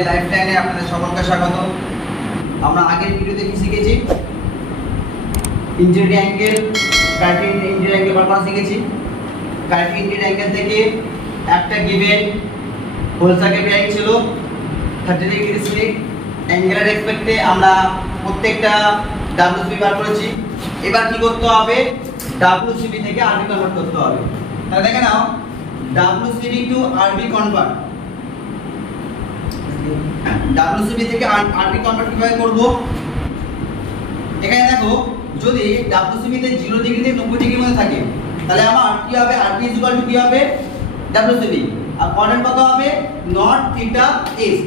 বাঙালি লাইফলাইনে আপনাদের সকলকে স্বাগত। আমরা আগের ভিডিওতে কি শিখেছি? Engineering angle, correct engineering angle বার করা শিখেছি। কারেক্ট ইঞ্জিনিয়ারিং অ্যাঙ্গেল থেকে একটা গিভেন হোল সার্কেল বেয়ারিং ছিল 30 ডিগ্রি স্লিপ অ্যাঙ্গেলের রেসপেক্টে আমরা প্রত্যেকটা WCB বার করেছি। এবার কি করতে হবে? WCB থেকে RB কনভার্ট করতে হবে। তাহলে দেখে নাও, WCB to RB convert, WCB থেকে RB কনভার্ট কিভাবে করব? এখানে দেখো, যদি WCB তে 0 ডিগ্রি থেকে 90 ডিগ্রির মধ্যে থাকে তাহলে আমার কি হবে? RB = কি হবে? WCB। আর কোঅর্ডিনেট কত হবে? North, theta, east.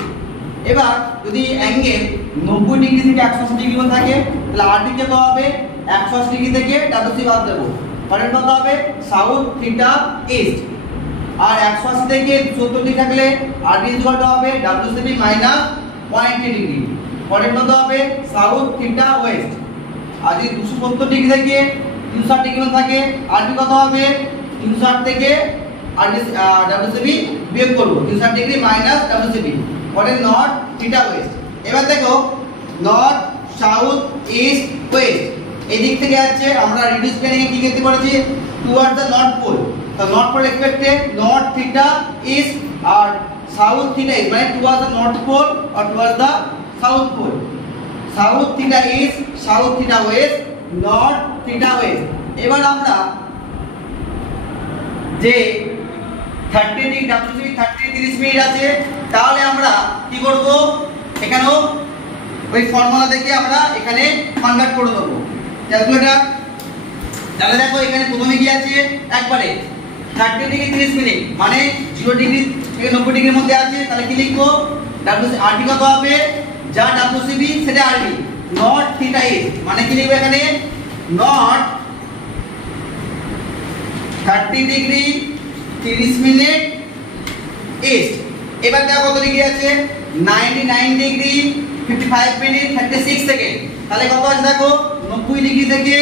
এবার যদি অ্যাঙ্গেল 90 ডিগ্রি থেকে 180 ডিগ্রির মধ্যে থাকে তাহলে RB কত হবে? 180 ডিগ্রি থেকে WCB বাদ দেব। কোঅর্ডিনেট কত হবে? South, theta, east. আর 180 থেকে 70 ডিগ্রি থাকলে RB = হবে WCB মাইনাস 180 ডিগ্রি। কোঅর্ডিনেট কত হবে? South, theta, West. আর যদি 270 ডিগ্রি থেকে 360 ডিগ্রি মধ্যে থাকে RB কত হবে? 360 থেকে WCB বিয়োগ করব, 360 degree minus WCB। Coordinate north, theta, west. এবার দেখো, নর্থ, সাউথ, ইস্ট, ওয়েস্ট এই দিক থেকে আছে। আমরা রিডিউস প্ল্যানিং এ কি করতে পারছি? Toward the north pole. তো নর্থ পোল রেসপেক্টে নর্থ, থিটা, ইস্ট আর সাউথ, থিটা, ইস্ট, মানে টুয়ার্ড দ্য নর্থ পোল আর toward the south pole. South, theta, east, south, theta, west, north, theta, west. এবার আমরা যে 30 ডিগ্রি WCB 30 30 আছে, তাহলে আমরা কি করব? এখানেও ওই ফর্মুলা দেখে আমরা এখানে কনভার্ট করে দেব ক্যালকুলেটর। তাহলে দেখো, এখানে প্রথমে কি আছে? একবারে 30 ডিগ্রি 30 মিনিট মানে 0 ডিগ্রি থেকে 90 ডিগ্রির মধ্যে আছে। তাহলে কি লিখবো? RB কত হবে? যা WCB সেটা RB। নর্থ, থিটা, ইস্ট মানে কি লিখবো এখানে? North 30 degree 30 minute east. এবার দেখো কত ডিগ্রি আছে? 99 ডিগ্রি 55 মিনিট 36 সেকেন্ড। তাহলে কত আছে দেখো? 90 ডিগ্রি থেকে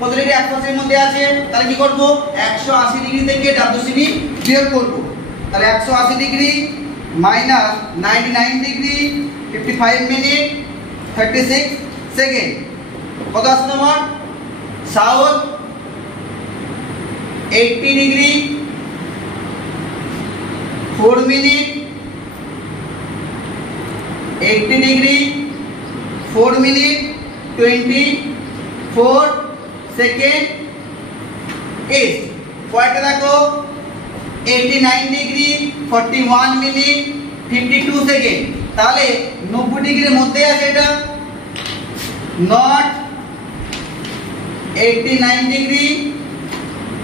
কত ডিগ্রি? 180 এর মধ্যে আছে। তাহলে কি করব? 180 ডিগ্রি থেকে WCB বিয়োগ করব। তাহলে 180 degree minus 99 degree 55 minute 36 second. কত আছে তোমার? South 80 degree 4 minute 80 degree 4 minute 24 second east. পরেরটা দেখো, 89 ডিগ্রি 41 মিনিট 52 সেকেন্ড। তাহলে 90 ডিগ্রির মধ্যে আছে এটা। North 89 degree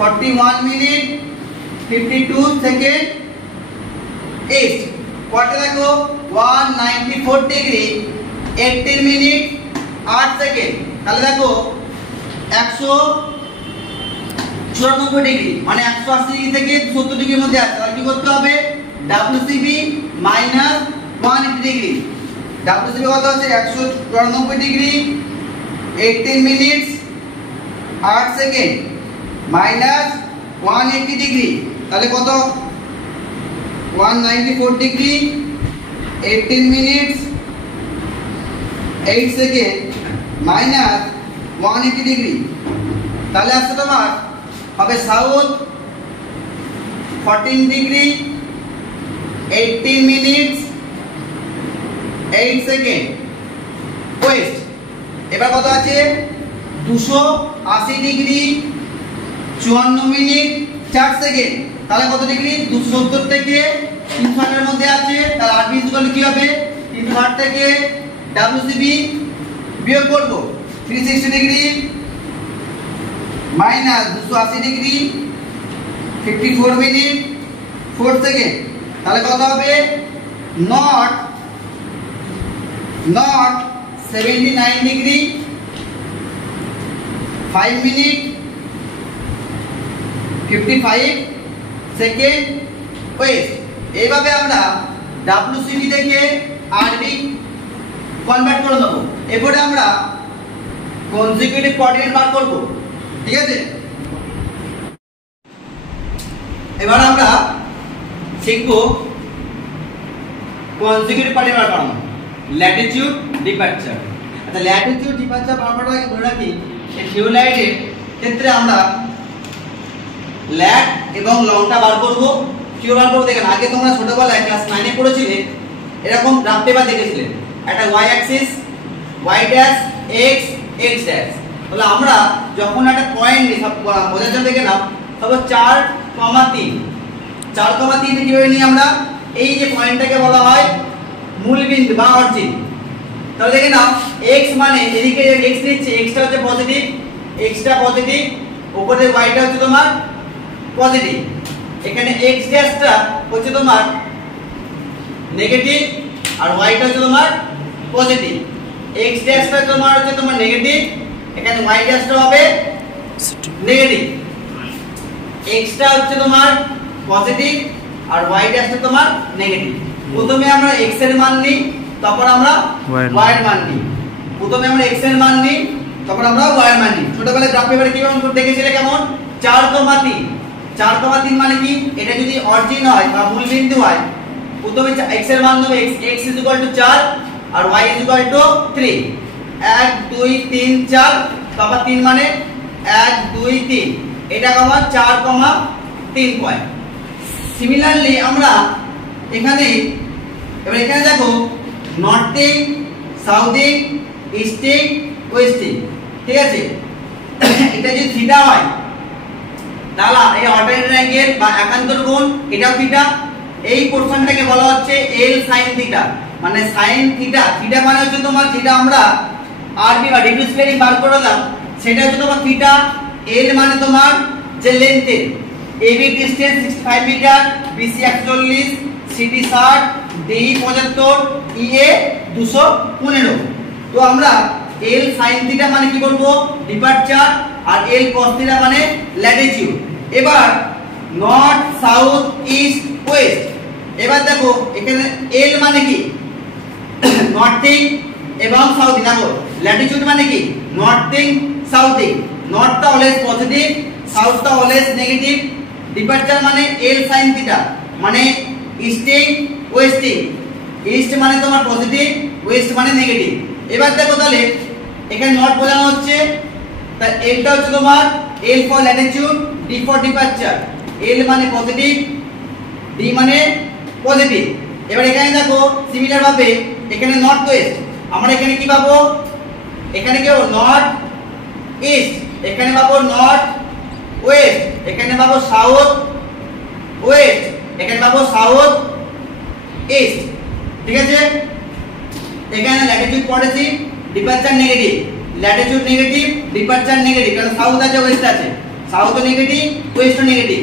41 minute 52 second east. পরেরটা দেখো, 194 ডিগ্রি 18 মিনিট 8 সেকেন্ড। তাহলে দেখো 194 ডিগ্রি মানে 180 ডিগ্রি থেকে 70 ডিগ্রির মধ্যে আছে। তাহলে কি করতে হবে? WCB minus 180 degree. WCB কত আছে? 194 degree 18 minute 8 second minus 180 degree. তাহলে কত? 194 degree 18 minute 8 second minus 180 degree. তাহলে আসছে তোমার হবে south 14 degree 18 minute 8 second West. এবার কত আছে? 280 ডিগ্রি 54 মিনিট 4 সেকেন্ড। তাহলে কত ডিগ্রি? 270 থেকে 360 এর মধ্যে আছে। তাহলে RB = কি হবে? 360 থেকে WCB বিয়োগ করব, 360 degree minus 280 degree 54 minute 4 second. তাহলে কত হবে? North 79 degree 5 minute 55 second West. এইভাবে আমরা WCB থেকে RB কনভার্ট করে দেবো। এরপরে আমরা কনজিকিউটিভ কোঅর্ডিনেট বার করব। ঠিক আছে, এবার আমরা শিখব কনজিকিউটিভ কোঅর্ডিনেট বার করানো, ল্যাটিটিউড ডিপারচার। আচ্ছা ল্যাটিটিউড ডিপারচার বার করার আগে বলে রাখি এই থিওলাইটের ক্ষেত্রে আমরা ল্যাট এবং লংটা বার করব। কি বার করব দেখেন, আগে তোমরা ছোটবেলায় ক্লাস 9 এ পড়েছিলে এরকম গ্রাফ পেপার দেখেছিলে, একটা y Axis y dash x x dash. তাহলে আমরা যখন একটা পয়েন্ট নিই, সব বোঝার জন্য দেখে নাও, তবে 4,3 4,3 কিভাবে নিই আমরা, এই যে পয়েন্টটাকে বলা হয় মূলবিন্দু বা অরিজিন। তাহলে দেখে নাও x মানে এদিকে x নিচ্ছে, x টা হচ্ছে পজিটিভ, x টা পজিটিভ, উপরে y টা হচ্ছে তোমার পজিটিভ, এখানে x ড্যাশটা হচ্ছে তোমার নেগেটিভ আর y টা হচ্ছে তোমার পজিটিভ। x ড্যাশটা তোমার হচ্ছে তোমার নেগেটিভ, এখানে y ড্যাশটা হবে নেগেটিভ, x টা হচ্ছে তোমার পজিটিভ আর y ড্যাশটা তোমার নেগেটিভ। প্রথমে আমরা x এর মান নিই, তারপর আমরা y এর মান নিই। প্রথমে আমরা x এর মান নিই, তারপর আমরা y এর মান নিই। ছোটবেলায় গ্রাফ পেপারে কিভাবে দেখেছিলে কেমন, 4,3 4,3 মানে কি, এটা যদি অরিজিন হয় বা মূলবিন্দু হয়, প্রথমে x এর মান নেব, x 4 আর y 3, 1 2 3 4, তারপর 3 মানে 1 2 3, এটা আমার 4,3 পয়েন্ট। সিমিলারলি আমরা এখানে এবার এখানে দেখো নর্থিং, সাউথিং, ইস্টিং, ওয়েস্টিং, ঠিক আছে। এটা যদি থিটা হয় তাহলে এই অল্টারনেট অ্যাঙ্গেল বা একান্তর কোণ এটাও থিটা। এই পোরশনটাকে বলা হচ্ছে L sin থিটা, মানে sin থিটা। থিটা মানে হচ্ছে তোমার যেটা আমরা আরবি বা ডিগ্রি স্কয়ারিং বার করলাম, সেটা হচ্ছে তোমার থিটা। L মানে তোমার যে লেন্থের, AB distance 65 metre, BC 41, CD 60, DE 75, EA 215। তো আমরা L sin থিটা মানে কি বলবো, ডিপারচার, আর L cos থিটা মানে ল্যাটিটিউড। এবার নর্থ, সাউথ, ইস্ট, ওয়েস্ট। এবার দেখো এখানে L মানে কি, নর্থিং এবং সাউথিং। দেখো ল্যাটিটিউড মানে কি, নর্থিং, সাউথিং। নর্থটা অলওয়েজ পজিটিভ, সাউথটা অলওয়েজ নেগেটিভ। ডিপারচার মানে L sin থিটা, মানে ইস্টিং, ওয়েস্টিং। ইস্ট মানে তোমার পজিটিভ, ওয়েস্ট মানে নেগেটিভ। এবার দেখো তাহলে এখানে নর্থ বোঝানো হচ্ছে, তাই Lটা হচ্ছে তোমার L for Latitude, D for departure. L মানে পজিটিভ, D মানে পজিটিভ। এবার এখানে দেখো সিমিলার ভাবে এখানে নর্থ ওয়েস্ট, আমরা এখানে কি পাবো, এখানে কি হবে নর্থ ইস্ট, এখানে পাবো নর্থ ওয়েস্ট, এখানে পাবো সাউথ ওয়েস্ট, এখানে পাবো সাউথ ইস্ট, ঠিক আছে। এখানে ল্যাটিটিউড পড়েছি, departure negative, Latitude negative, departure negative, কারণ সাউথ আছে ওয়েস্ট আছে, সাউথ নেগেটিভ ওয়েস্ট নেগেটিভ।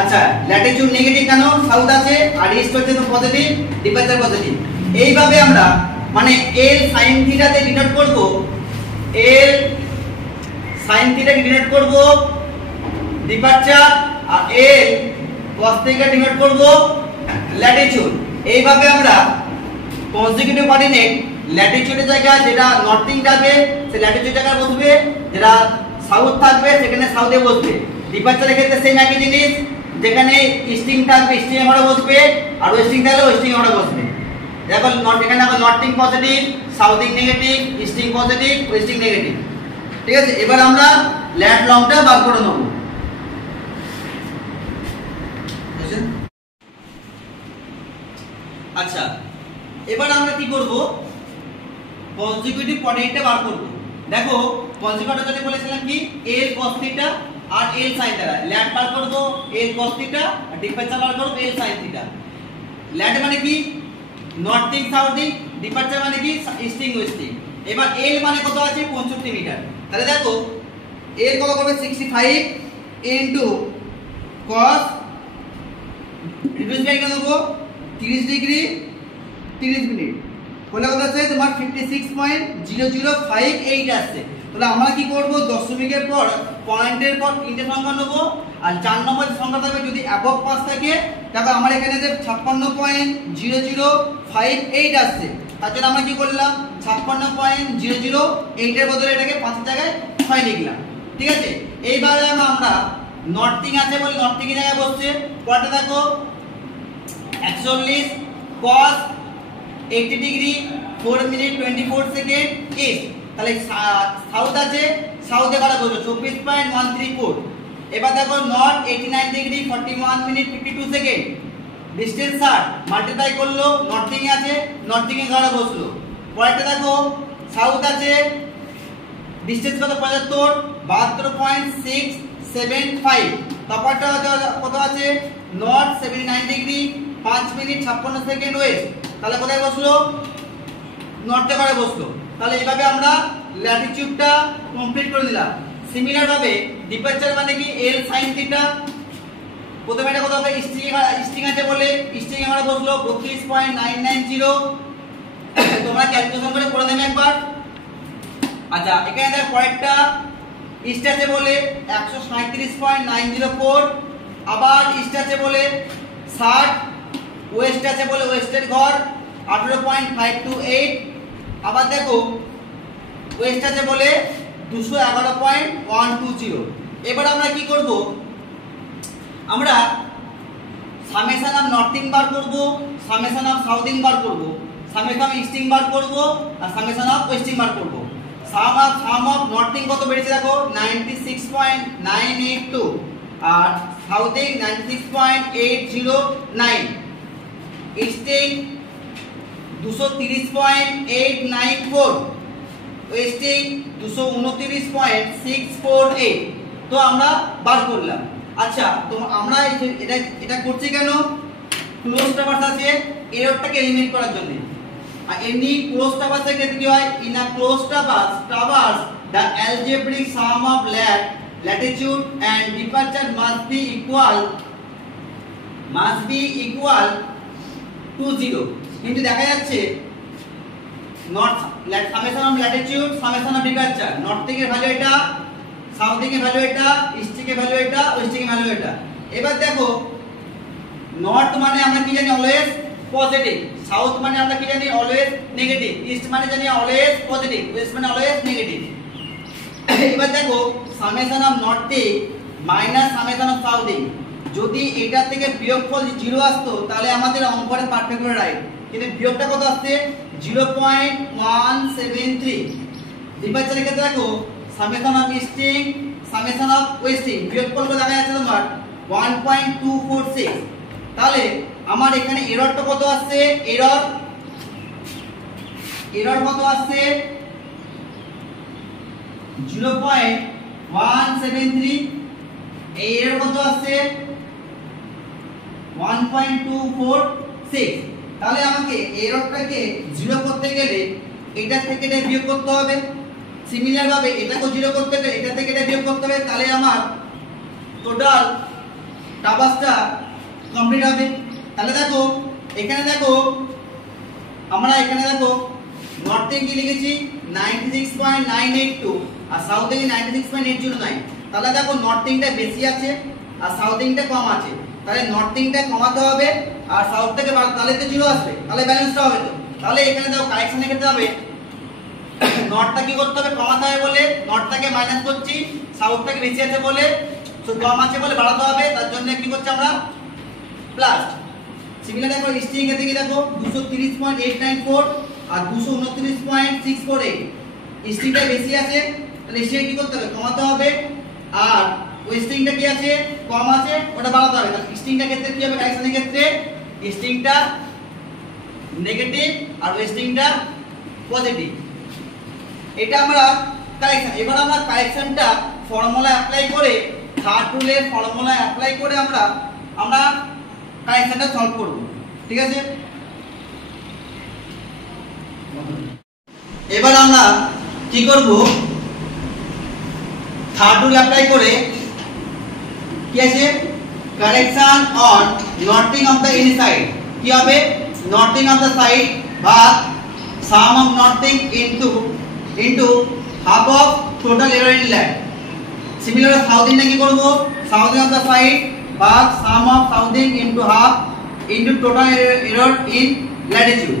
আচ্ছা ল্যাটিটিউড নেগেটিভ কেন, সাউথ আছে আর ইস্ট হচ্ছে তো পজিটিভ, ডিপারচার পজিটিভ। এইভাবে আমরা মানে L sin থিটাতে ডিনোট করব, L sin থিটাকে ডিনোট করব ডিপারচার, আর L cos থিটা ডিনোট করব ল্যাটিটিউড। এইভাবে আমরা কনজিকিউটিভ কোঅর্ডিনেট ল্যাটিটিউডের জায়গায় যেটা নর্থিং থাকবে সে ল্যাটিটিউড জায়গায় বসবে, যেটা সাউথ থাকবে সেখানে সাউথে বসবে। ডিপারচারের ক্ষেত্রে সেম একই জিনিস, যেখানে ইস্টিং থাকবে ইস্টিং এ ঘরে বসবে, আর ওয়েস্টিং থাকলে ওয়েস্টিং এ ঘরে বসবে। দেখো এখানে দেখো northing positive, সাউথিং negative, ইস্টিং positive, wasting negative, ঠিক আছে। এবার আমরা ল্যাট লংটা বার করে নেব। আচ্ছা এবার আমরা কি করব, কনজিকিউটিভ কোঅর্ডিনেটটা বার করব। দেখো কনজিকিউটিভ যেটা বলেছিলাম কি, L cos থিটা আর L sin থিটা। ল্যাট বার করব L cos থিটা, আর ডিপারচার বার করব L sin থিটা। ল্যাট মানে কি, নর্থিং সাউথিং, ডিপারচার মানে কি, ইস্টিং ওয়েস্টিং। এবার L মানে কত আছে, 65 মিটার। তাহলে দেখো L কত হবে, 65 ইনটু cos, রিডিউস বাই কত দেবো, 30 ডিগ্রি 30 মিনিট হলে কত আছে তোমার 56.0058 আসছে। তাহলে আমরা কি করব, দশমিকের পর পয়েন্টের পর তিনটে সংখ্যা নেব, আর 4 নম্বর সংখ্যা থাকবে যদি অ্যাবভ 5 থাকে, তাহলে আমার এখানে যে 56.0058 আসছে, তার জন্য আমরা কি করলাম 56.008 এর বদলে এটাকে 5 এর জায়গায় 6 লিখলাম, ঠিক আছে। এইবারে আমরা নর্থিং আছে বলে নর্থিং এর জায়গায় বসছে, পরেরটা দেখো 41 cos 80 degree 4 minute 24 second east. তাহলে সাউথ আছে, সাউথে করা বলছো 24.134। এবার দেখো north 89 degree 41 minute 52 second, distance 60, multiply করলো নর্থিং আছে, নর্থিং এ করা বসলো। পরেরটা দেখো সাউথ আছে, ডিসটেন্স কত 75, 72.675। তারপরটা কত আছে north 79 degree 5 minute 56 second West. তাহলে কোথায় বসলো নর্থে করে বসলো। তাহলে এইভাবে আমরা ল্যাটিটিউডটা কমপ্লিট করে দিলাম। সিমিলার ভাবে ডিপারচার মানে কি এল সাইন থিটা, প্রথমে এটা কত হবে ইস্টিং আছে বলে ইস্টিং এ আমরা বসলো 32.990। তোমরা ক্যালকুলেশন করে দেবে একবার। আচ্ছা এখানে দেখো পরেরটা ইস্ট আছে বলে 137.904, আবার ইস্ট আছে বলে 60, ওয়েস্ট আছে বলে ওয়েস্টের ঘর 18.528, আবার দেখো ওয়েস্ট আছে বলে 211.120। এবার আমরা কি করব, আমরা সামেশন অফ নর্থিং বার করব, সামেশন অফ সাউথিং বার করব, সামেশন অফ ইস্টিং বার করব, আর সামেশন অফ ওয়েস্টিং বার করব। সাম অফ নর্থিং কত বেড়েছে দেখো 96.982, আর সাউথিং 96.809, ইস্টিং 230.894, ওয়েস্টিং 229.648। তো আমরা বার করলাম। আচ্ছা তো আমরা এটা করছি কেন, ক্লোজ ট্রাভার্স আছে এররটাকে এলিমিনেট করার জন্য। আর এমনি ক্লোজ ট্রাভার্সের ক্ষেত্রে কি হয়, in a close traverse the algebraic sum of latitude and departure must be equal to 0। কিন্তু দেখা যাচ্ছে north summation of latitude summation of departure, northing এর ভ্যালু এটা, সাউথিং এর ভ্যালু এটা, ইস্টিং এর ভ্যালু এটা, ওয়েস্টিং এর ভ্যালু এটা। এবার দেখো নর্থ মানে আমরা কি জানি অলওয়েজ পজিটিভ, সাউথ মানে আমরা কি জানি অলওয়েজ নেগেটিভ, ইস্ট মানে জানি অলওয়েজ পজিটিভ, ওয়েস্ট মানে অলওয়েজ নেগেটিভ। এবার দেখো summation of northing minus summation of southing, যদি এটা থেকে বিয়োগফল 0 আসতো তাহলে আমাদের অঙ্কটা পারফেক্ট করে রাইট, কিন্তু বিয়োগটা কত আসছে 0.173। ডিপারচারের ক্ষেত্রে দেখো summation of ইস্টিং summation of wasting বিয়োগফল করে দেখা যাচ্ছে তোমার 1.246। তাহলে আমার এখানে এররটা কত আসছে, এরর কত আসছে 0.173, এই এরর কত আসছে 1.246। তাহলে আমাকে এররটাকে 0 করতে গেলে এটা থেকে এটা বিয়োগ করতে হবে, সিমিলার ভাবে এটাকে 0 করতে গেলে এটা থেকে এটা বিয়োগ করতে হবে। তাহলে আমার টোটাল ট্রাভার্সটা কমপ্লিট হবে। তাহলে দেখো এখানে দেখো আমরা এখানে দেখো নর্থিং কি লিখেছি 96.982 আর সাউথিং 96.809। তাহলে দেখো নর্থিংটা বেশি আছে আর সাউথিংটা কম আছে, তাহলে নর্থিংটা কমাতে হবে আর সাউথ থেকে তাহলে তো 0 আসবে, তাহলে ব্যালেন্সটা হবে। তো তাহলে এখানে দেখো কারেকশনের ক্ষেত্রে হবে নর্থটা কি করতে হবে কমাতে হবে বলে নর্থটাকে মাইনাস করছি, সাউথটাকে বেশি আছে বলে কম আছে বলে বাড়াতে হবে, তার জন্য কি করছি আমরা প্লাস। সিমিলার দেখো ইস্টিং এর দিকে দেখো 230.894 আর 229.648, ইস্টিংটা বেশি আছে তাহলে ইস্টিং কি করতে হবে কমাতে হবে, আর ওয়েস্টিংটা কি আছে কম আছে ওটা বাড়াতে হবে। তাহলে ইস্টিংটার ক্ষেত্রে কি হবে কারেকশনের ক্ষেত্রে ইস্টিংটা নেগেটিভ আর ওয়েস্টিংটা পজিটিভ, এটা আমরা কারেকশন। এবার আমরা কারেকশনটা ফর্মুলা অ্যাপ্লাই করে থার্ড রুলের ফর্মুলা অ্যাপ্লাই করে আমরা কারেকশনটা সলভ করব, ঠিক আছে। এবার আমরা কি করব, থার্ড রুল অ্যাপ্লাই করে কি আছে correction on northing of the inside, কি হবে নর্থিং অফ দ্য সাইড ভাগ sum of northing into half of total error in lat. Similar সাউথিংটা কি করব সাউথিং অফ দ্য সাইড ভাগ sum of southing into half into total error in latitude.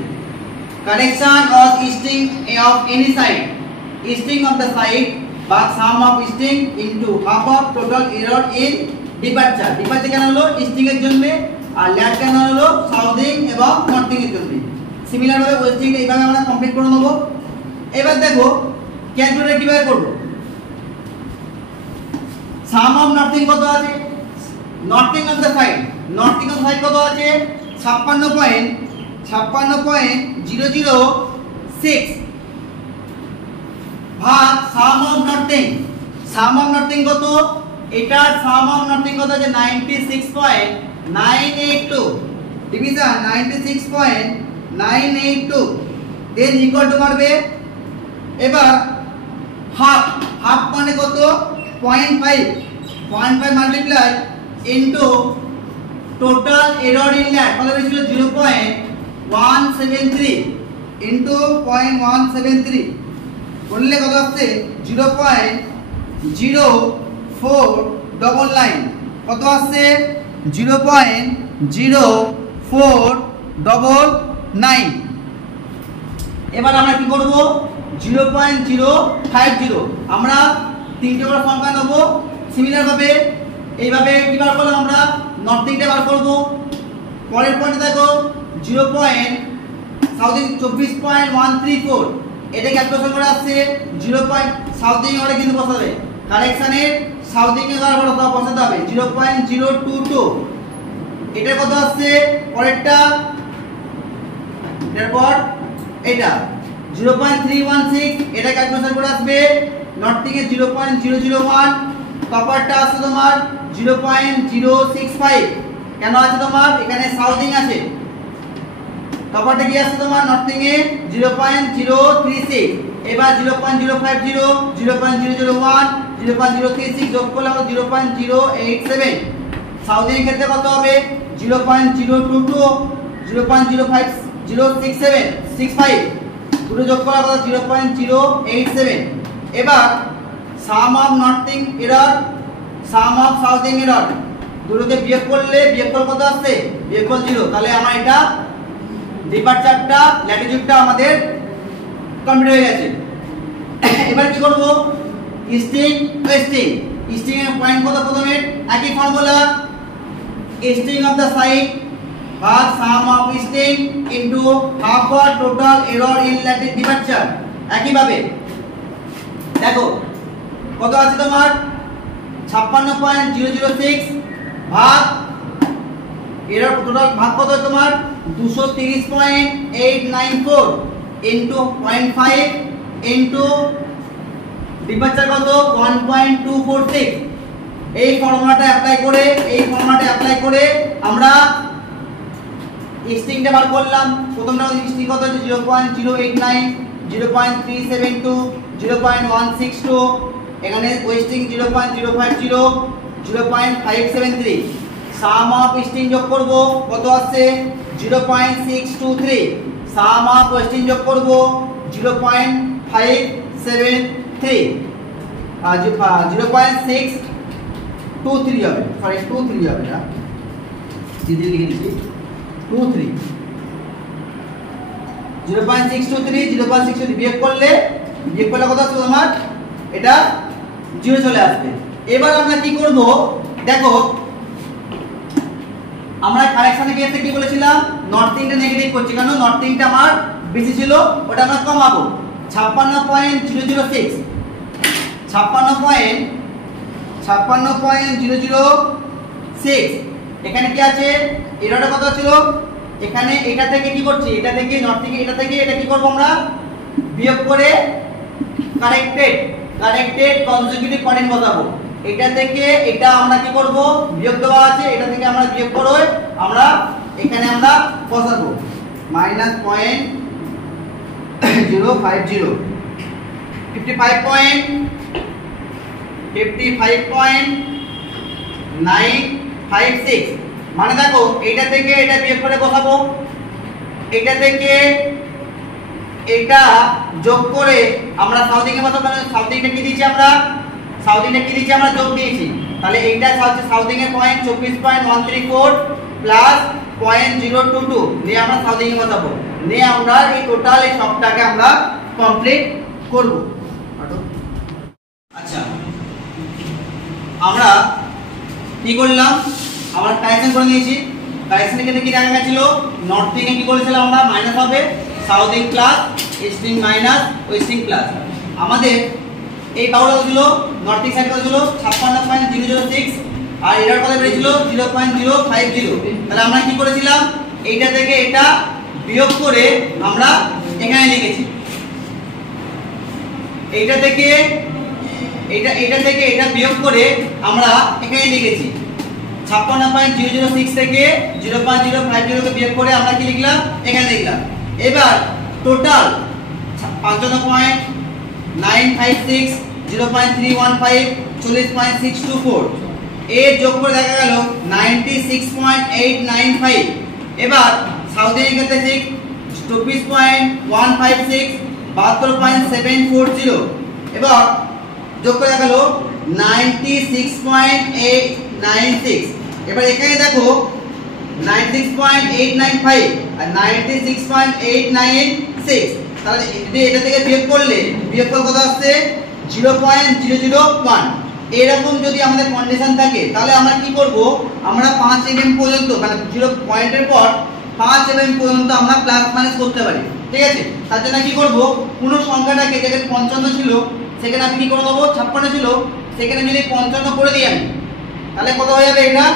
Correction of easting of any side, easting of the side ভাগ sum of easting into half of total error in departure. Departure কেন হলো ইস্টিং এর জন্য আর ল্যাট কেন হলো সাউথিং এবং northing এর জন্য। সিমিলার ভাবে ওয়েস্টিং এইভাবে আমরা কমপ্লিট করে নেব। এবার দেখো ক্যালকুলেটর কিভাবে করব। সাম অফ নর্থিং কত আছে, northing of the side, northing of side কত আছে 56.006 ভাগ sum of northing, sum of northing কত, এটার সাম অফ নর্থিং কত আছে 96.982 ডিভিশন 96.982 দেন ইকুয়াল টু করবে। এবার হাফ, হাফ মানে কত 0.5 multiply into total error in land কত ছিল 0.173 ইনটু 0.173 করলে কত আসছে 0.0499 কত আসছে 0.0499। এবার আমরা কি করব 0.050 আমরা তিনটে বড় সংখ্যা নেব সিমিলার ভাবে এইভাবে কি বার করলাম আমরা নর্থিংটা বার করব। পরের পয়েন্টে দেখো 24.134 এটা ক্যালকুলেশন করে আসছে 0. সাউথিং ওরে কিন্তু বসাবে কারেকশনের সাউথিং এর কারণে বসাতে হবে 0.022 এটা কত আসছে পরেরটা, এরপর এটা 0.316 এটা ক্যালকুলেশন করে আসবে নর্থিং এর 0.001 কপারটা আছে তোমার 0.065 কেন আছে তোমার এখানে সাউথিং আছে, কপারটা কি আছে তোমার নর্থিং এ 0.036 এবার 0.050 0.001 0.036 যোগ করলে আমরা 0.087 সাউথিং এর ক্ষেত্রে কত হবে 0.022 0.05067 দুটো যোগ করা কত 0.087। এবার sum of northing error sum of southing error দুটোকে বিয়োগ করলে বিয়োগফল কত আসছে বিয়োগফল 0, তাহলে আমার এটা ডিপারচারটা ল্যাটিটিউডটা আমাদের কমপ্লিট হয়ে গেছে। এবার কি করব ইস্টিং ওয়েস্টিং, ইস্টিং এর পয়েন্ট কত প্রথমে একই formula easting of the side ভাগ sum of easting into half of total error in latitude departure. একই ভাবে দেখো কত আছে তোমার 56.006 ভাগ এরর টোটাল ভাগ কত তোমার 230.894 ইনটু 0.5 ইনটু ডিপারচার কত 1.246। এই ফর্মুলাটা অ্যাপ্লাই করে আমরা ইস্টিংটা বার করলাম। প্রথমটা ইস্টিং কত হচ্ছে 0.089 0.372 0.162 এখানে ওয়েস্টিং 0.050 0.573 সাম অফ ইস্টিং যোগ করব কত আসছে 0.623 সাম অফ ওয়েস্টিং যোগ করব 0.573 আর 0.623 হবে, সরি 23 হবে না দিদি লিখে দিচ্ছি 23 0.623 বিয়োগ করলে কত আসবে তোমার এটা 0 চলে আসবে। এবার আমরা কি করব দেখো আমরা কারেকশনের ক্ষেত্রে কি বলেছিলাম নর্থিংটা নেগেটিভ করছি কারণ নর্থিংটা আমার বেশি ছিল ওটা আমরা কমাবো 56.006 এখানে কি আছে এরটা কত ছিল এখানে এটা থেকে কি করছি এটা থেকে নর্থিং এটা থেকে এটা কি করব আমরা বিয়োগ করে কারেক্টেড কনজিকিউটিভ পয়েন্ট বসাবো। এটা থেকে এটা আমরা কি করব বিয়োগ দেওয়া আছে এটা থেকে আমরা বিয়োগ করে আমরা এখানে আমরা বসাবো -0.050 55.956 মানে দেখো এটা থেকে এটা বিয়োগ করে বসাবো এটা থেকে এটা যোগ করে আমরা সাউথিং এ বসাবো সাউথিংটা কি দিয়েছি আমরা যোগ দিয়েছি তাহলে এইটা হচ্ছে সাউথিং এর পয়েন্ট 24.134 প্লাস 0.022 নিয়ে আমরা সাউথিং এ বসাবো নিয়ে আমরা এই টোটাল এই সবটাকে আমরা কমপ্লিট করব। আচ্ছা আমরা কি করলাম আমরা কারেকশন করে নিয়েছি কারেকশনের ক্ষেত্রে কি দেখা গেছিল নর্থিং এ কি করেছিলাম আমরা মাইনাস হবে সাউথিং প্লাস ইস্টিং মাইনাস ওয়েস্টিং প্লাস। আমাদের এই পাওয়ার ছিল নর্থিং সাইড ছিল 56.006 আর এটার কথা বেরিয়েছিল 0.050। তাহলে আমরা কি করেছিলাম, এইটা থেকে এটা বিয়োগ করে আমরা এখানে লিখেছি, এইটা থেকে এটা বিয়োগ করে আমরা এখানে লিখেছি 56.006 থেকে 0.050 কে বিয়োগ করে আমরা কি লিখলাম, এখানে লিখলাম। এবার টোটাল 55.956 0.315 40.624 এর যোগ করে দেখা গেল 96.895। এবার সাউথের ক্ষেত্রে ঠিক 24.156 72.740 এবার যোগ করে দেখা গেল 96.896। এবার এখানে দেখো 96.895 আর 96.896, তাহলে এটা থেকে বিয়োগ করলে বিয়োগফল কত আসছে 0.001। এরকম যদি আমাদের কন্ডিশন থাকে তাহলে আমরা কি করব, আমরা 5 mm পর্যন্ত মানে 0 পয়েন্টের পর 5 mm পর্যন্ত আমরা প্লাস মাইনাস করতে পারি, ঠিক আছে। তার জন্য কি করব, কোন সংখ্যাটাকে যেখানে 55 ছিল সেখানে আমি কি করে দেব, 56 ছিল সেখানে মিলে 55 করে দিই আমি, তাহলে কত হয়ে যাবে, এটা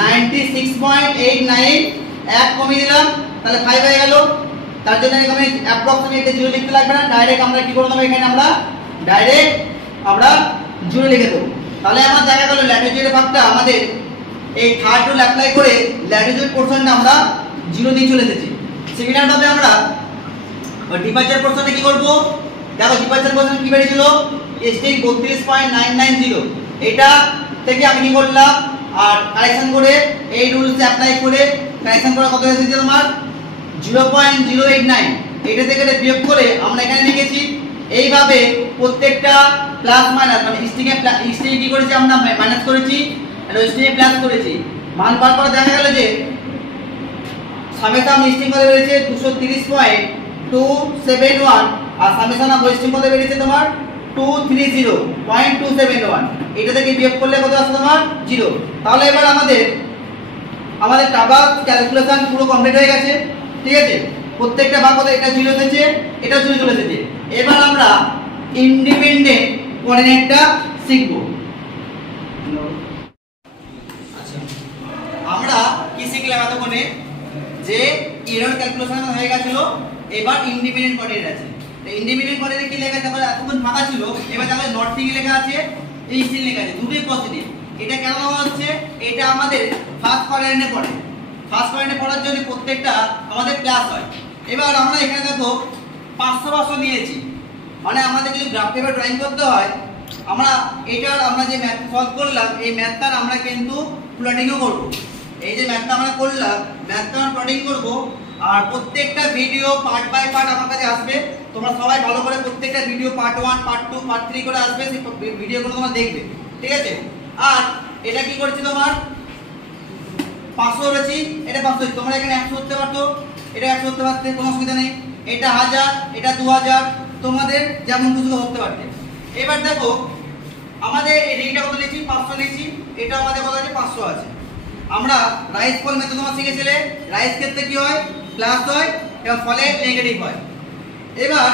96.89 এক কমিয়ে দিলাম তাহলে 5 হয়ে গেল। তার জন্য এখানে অ্যাপ্রক্সিমেটলি 0 লিখতে লাগবে না, ডাইরেক্ট আমরা কি করে দেব, এখানে আমরা ডাইরেক্ট 0 লিখে দেব। তাহলে আমার দেখা গেল ল্যাটিটিউডের ভাগটা আমাদের এই থার্ড রুল অ্যাপ্লাই করে ল্যাটিটিউড পোরশনটা আমরা 0 দিয়ে চলে এসেছি। সেকেন্ড ভাবে আমরা ডিপারচার পোরশনে কি করব, দেখো ডিপারচার পোরশন কি বেরিয়েছিল, এসটি 32.990। এটা থেকে আমি কি করলাম আর কারেকশন করে এই রুলস অ্যাপ্লাই করে কারেকশন করা কত হয়েছে তোমার 0.089। এটা থেকে বিয়োগ করে আমরা এখানে লিখেছি। এইভাবে প্রত্যেকটা প্লাস মাইনাস মানে স্টিং কি করেছি আমরা মাইনাস করেছি আর স্টিং এ প্লাস করেছি। মান বার করে দেখা গেল যে সামেশন স্টিং কত বেরিয়েছে 230.271 আর সামেশন অফ ওয়েস্টিং কত বেরিয়েছে তোমার 230.271। এটা থেকে বিয়োগ করলে কত আসছে তোমার 0। তাহলে এবার আমাদের টাকা ক্যালকুলেশন পুরো কমপ্লিট হয়ে গেছে, ঠিক আছে। প্রত্যেকটা ভাগ কত, এটা 0 এসেছে এটা 0 চলে এসেছে। এবার আমরা ইন্ডিপেন্ডেন্ট কোঅর্ডিনেটটা শিখব। আচ্ছা, আমরা কি শিখলাম এতক্ষণে, যে এরর ক্যালকুলেশন হয়ে গেছিল, এবার ইন্ডিপেন্ডেন্ট কোঅর্ডিনেট আছে। তো ইন্ডিপেন্ডেন্ট কোঅর্ডিনেট কি লেখা আছে, এতক্ষণ ফাঁকা ছিল, এবার দেখো নর্থিং লেখা আছে, ইস্টিং লেখা আছে, দুটোই পজিটিভ। এটা কেন দেওয়া হচ্ছে, এটা আমাদের ফার্স্ট কোঅর্ডিনেটে পড়ে, ফার্স্ট কোঅর্ডিনেটে পড়ার জন্য প্রত্যেকটা আমাদের প্লাস হয়। এবার আমরা এখানে দেখো 500 নিয়েছি, মানে আমাদের যদি গ্রাফ পেপার ড্রয়িং করতে হয় আমরা আমরা যে ম্যাথ সলভ করলাম এই ম্যাথটার আমরা কিন্তু প্লটিংও করব। এই যে ম্যাথটা আমরা করলাম ম্যাথটা আমরা প্লটিং করব আর প্রত্যেকটা ভিডিও পার্ট বাই পার্ট আমার কাছে আসবে। তোমরা সবাই ভালো করে প্রত্যেকটা ভিডিও পার্ট 1 পার্ট 2 পার্ট 3 করে আসবে, সেই ভিডিওগুলো তোমরা দেখবে, ঠিক আছে। আর এটা কি করছি তোমার 500 করেছি, এটা 500, তোমরা এখানে 100 করতে পারতো, এটা 100 করতে পারতে, কোনো অসুবিধা নেই। এটা 1000, এটা 2000, তোমাদের যেমন খুশি করতে পারতে। এবার দেখো আমাদের এইটা কত নিয়েছি 500 নিয়েছি, এটা আমাদের কত আছে 500 আছে। আমরা রাইজ ফল মেথড তোমরা শিখেছিলে, রাইজ ক্ষেত্রে কি হয় প্লাস হয় এবং ফলে নেগেটিভ হয়। এবার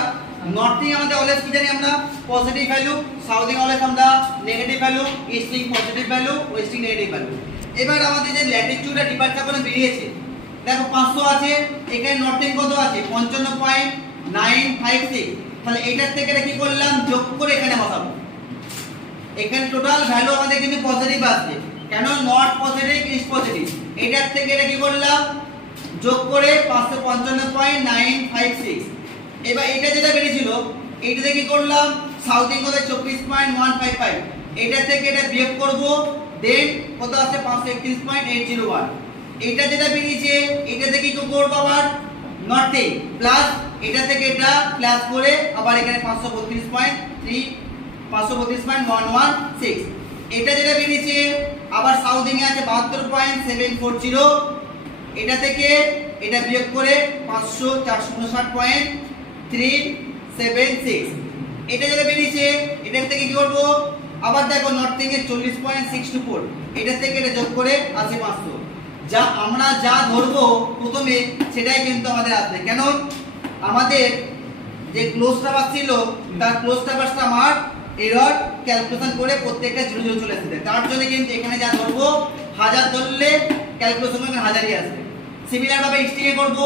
নর্থিং আমাদের অলওয়েজ কি জানি আমরা পজিটিভ ভ্যালু, সাউথিং অলওয়েজ আমরা negative value, easting positive value, westing negative value. এবার আমাদের যে ল্যাটিটিউড আর ডিপারচার করে বেরিয়েছে দেখো 500 আছে, এখানে নর্থিং কত আছে 55.956। তাহলে এইটার থেকে এটা কি করলাম যোগ করে এখানে বসাবো, এখানে টোটাল ভ্যালু আমাদের কিন্তু পজিটিভ আসবে, কেন নট পজিটিভ ইজ পজিটিভ। এটার থেকে এটা কি করলাম যোগ করে 555.956। এবার এটা যেটা বেরিয়েছিল এইটা থেকে কি করলাম সাউথিং কত 24.155, এটা থেকে এটা বিয়োগ করব, দেন কত আছে 531.801। এটা যেটা বেরিয়েছে এটা থেকে কি করব আবার নর্থিং প্লাস এটা থেকে এটা প্লাস করে আবার এখানে 532.116। এটা যেটা বেরিয়েছে আবার সাউথিং এ আছে 72.740, এটা থেকে এটা বিয়োগ করে 459.376। এটা যেটা বেরিয়েছে এটা থেকে কি করব আবার দেখো নর্থিং এর 40.624, এটা থেকে এটা যোগ করে আছে 500। যা আমরা যা ধরবো প্রথমে সেটাই কিন্তু আমাদের আসবে। কেন আমাদের যে ক্লোজ ট্রাভার্স ছিল তার ক্লোজ ট্রাভার্সটা আমার এরর ক্যালকুলেশন করে প্রত্যেকটা 0 0 চলে আসবে। তার জন্য কিন্তু এখানে যা ধরবো 1000 ধরলে ক্যালকুলেশন করে 1000ই আসবে। সিমিলার ভাবে স্ট্রিং এ করব,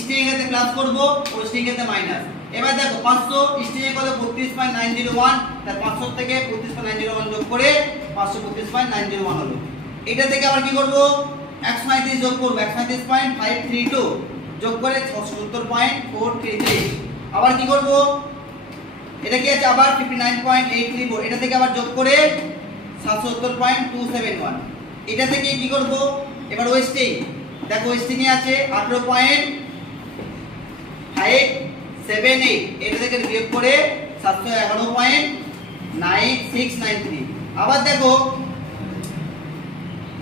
স্ট্রিং এতে প্লাস করব ও স্ট্রিং এতে মাইনাস। এবার দেখো 500 স্ট্রিং এ কত 32.901, তার 500 থেকে 32.901 যোগ করে 532.901 হলো। এটা থেকে আবার কি করব 137 যোগ করব 137.532 যোগ করে 76.433। আবার কি করব এটা কি আছে আবার 59.834, এটা থেকে আবার যোগ করে 77.271। এটা থেকে কি করব এবার ওয়েস্টিং, দেখো ওয়েস্টিং এ আছে 18.578, এটা থেকে বিয়োগ করে 711.9693। আবার দেখো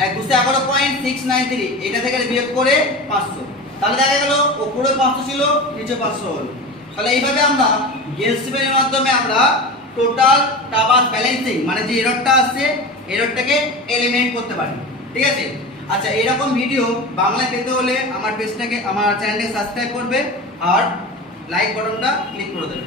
211.693, এটা থেকে বিয়োগ করে 500। তাহলে দেখা গেল উপরে 500 ছিল নিচে 500 হলো। তাহলে এইভাবে আমরা গেলসিমের মাধ্যমে আমরা টোটাল ট্রাভার্স ব্যালেন্সিং মানে যে এররটা আছে এররটাকে এলিমিনেট করতে পারি। ঠিক আছে, আচ্ছা এরকম ভিডিও বাংলায় পেতে হলে আমার পেজটাকে আমার চ্যানেলটাকে সাবস্ক্রাইব করবে আর লাইক বাটনটা ক্লিক করে দেবে।